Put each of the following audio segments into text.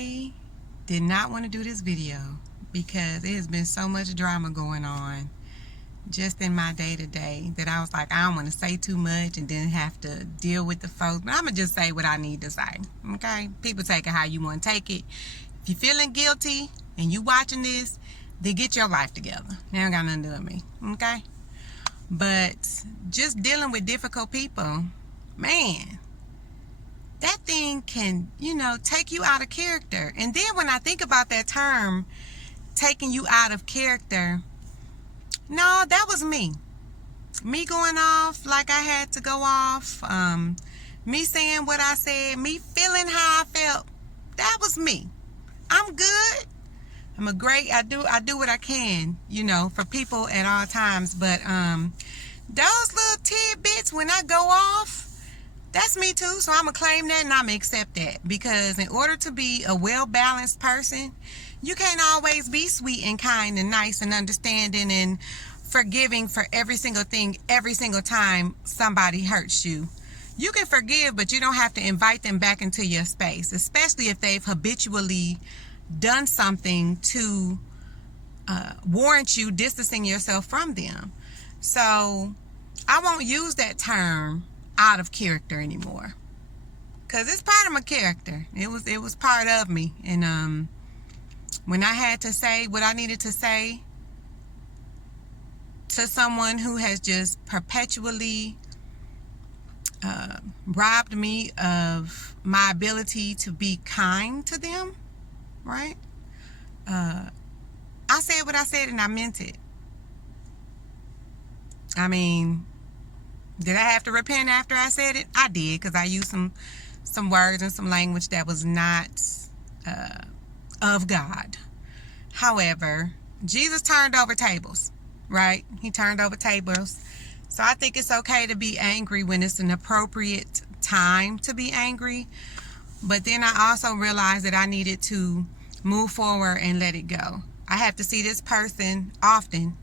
I did not want to do this video because it has been so much drama going on just in my day-to-day that I was like, I don't want to say too much and then have to deal with the folks, but I'm gonna just say what I need to say. Okay, people take it how you want to take it. If you're feeling guilty and you watching this, then get your life together. They don't got nothing to do with me. Okay, but just dealing with difficult people, man, that thing can, take you out of character. And then when I think about that term, taking you out of character, no, that was me. Me going off like I had to go off. Me saying what I said. Me feeling how I felt. That was me. I'm good. I do what I can, for people at all times. But those little tidbits when I go off, that's me too. So I'm going to claim that and I'm going to accept that. Because in order to be a well-balanced person, you can't always be sweet and kind and nice and understanding and forgiving for every single thing, every single time somebody hurts you. You can forgive, but you don't have to invite them back into your space, especially if they've habitually done something to warrant you distancing yourself from them. So I won't use that term out of character anymore, because it's part of my character. It was part of me. And when I had to say what I needed to say to someone who has just perpetually robbed me of my ability to be kind to them, right? I said what I said and I meant it. I mean, did I have to repent after I said it? I did, because I used some words and some language that was not of God. However, Jesus turned over tables, right? He turned over tables. So I think it's okay to be angry when it's an appropriate time to be angry. But then I also realized that I needed to move forward and let it go. I have to see this person often,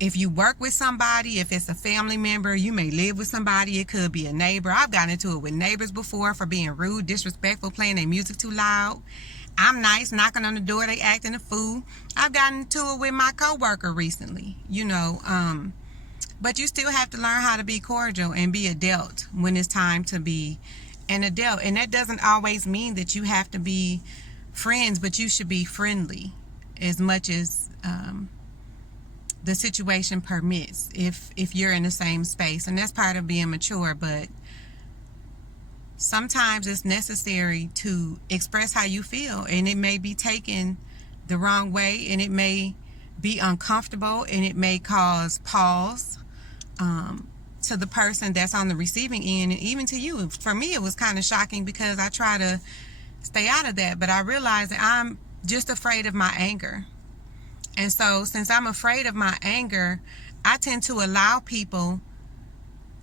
If you work with somebody, if it's a family member, you may live with somebody, it could be a neighbor. I've gotten into it with neighbors before for being rude, disrespectful, playing their music too loud. I'm nice, knocking on the door, they acting a fool. I've gotten into it with my coworker recently, but you still have to learn how to be cordial and be adult when it's time to be an adult. And that doesn't always mean that you have to be friends, but you should be friendly as much as the situation permits, if you're in the same space. And that's part of being mature. But sometimes it's necessary to express how you feel, and it may be taken the wrong way, and it may be uncomfortable, and it may cause pause to the person that's on the receiving end, and even to you. For me, it was kind of shocking because I try to stay out of that, but I realized that I'm just afraid of my anger. And so since I'm afraid of my anger, I tend to allow people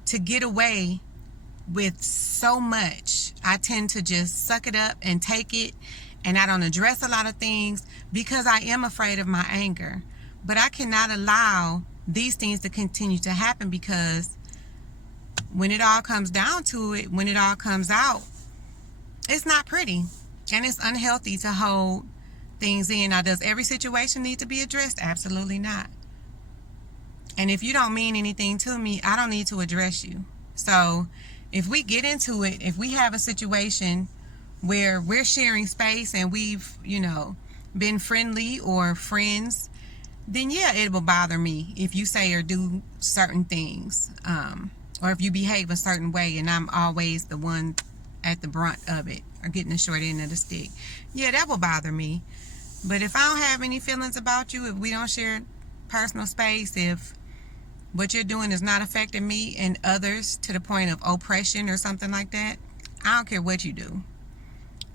to get away with so much. I tend to just suck it up and take it, and I don't address a lot of things because I am afraid of my anger. But I cannot allow these things to continue to happen, because when it all comes down to it, when it all comes out, it's not pretty and it's unhealthy to hold things in. Now, does every situation need to be addressed? Absolutely not. And if you don't mean anything to me, I don't need to address you. So if we get into it, if we have a situation where we're sharing space and we've, been friendly or friends, then yeah, it will bother me if you say or do certain things, or if you behave a certain way and I'm always the one at the brunt of it or getting the short end of the stick. Yeah, that will bother me. But if I don't have any feelings about you, if we don't share personal space, if what you're doing is not affecting me and others to the point of oppression or something like that, I don't care what you do.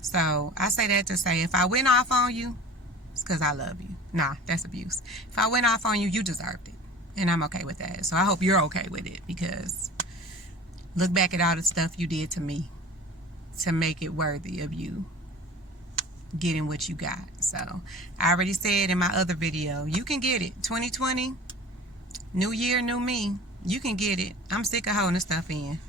So I say that to say, if I went off on you, it's because I love you. Nah, that's abuse. If I went off on you, you deserved it. And I'm okay with that. So I hope you're okay with it, because look back at all the stuff you did to me to make it worthy of you getting what you got. So I already said in my other video, you can get it. 2020, new year, new me. You can get it. I'm sick of holding stuff in.